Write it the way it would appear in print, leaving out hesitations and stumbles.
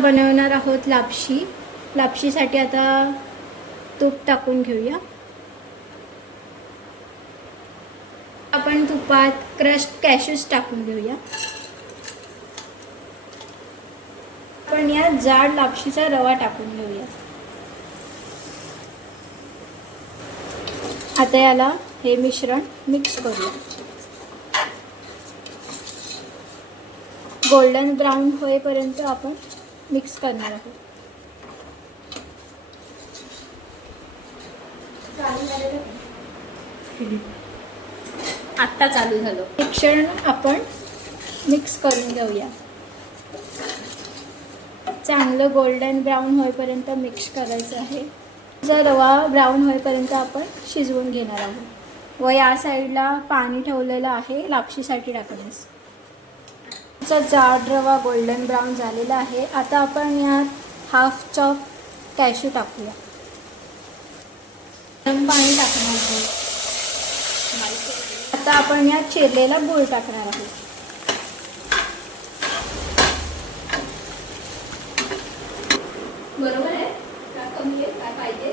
बनवणार आहोत लापशी. लापशीसाठी आता तूप टाकून घेऊया. आपण तुपात क्रश्ड कॅश्यूज टाकून घेऊया. आपण या जाड लापशीचा रवा टाकून घेऊया. आता याला हे मिश्रण मिक्स करूया. गोल्डन ब्राउन होईपर्यंत आपण मिक्स करणार आहोत. आत्ता चालू झालं. मिश्रण आपण मिक्स करून घेऊया. चांगलं गोल्डन ब्राउन होईपर्यंत मिक्स करायचं आहे. जर रवा ब्राउन होईपर्यंत आपण शिजवून घेणार आहोत. व या साईडला पाणी ठेवलेलं आहे लापशीसाठी टाकण्यास. जाड रवा गोल्डन ब्राउन झालेला आहे. आता आपण यात हाफ चॉप कॅश्यू टाकूया. पाणी टाकणार आहोत. आता आपण यात चिरलेला गूळ टाकणार आहोत. बरोबर आहे का? कमी आहे? काय पाहिजे?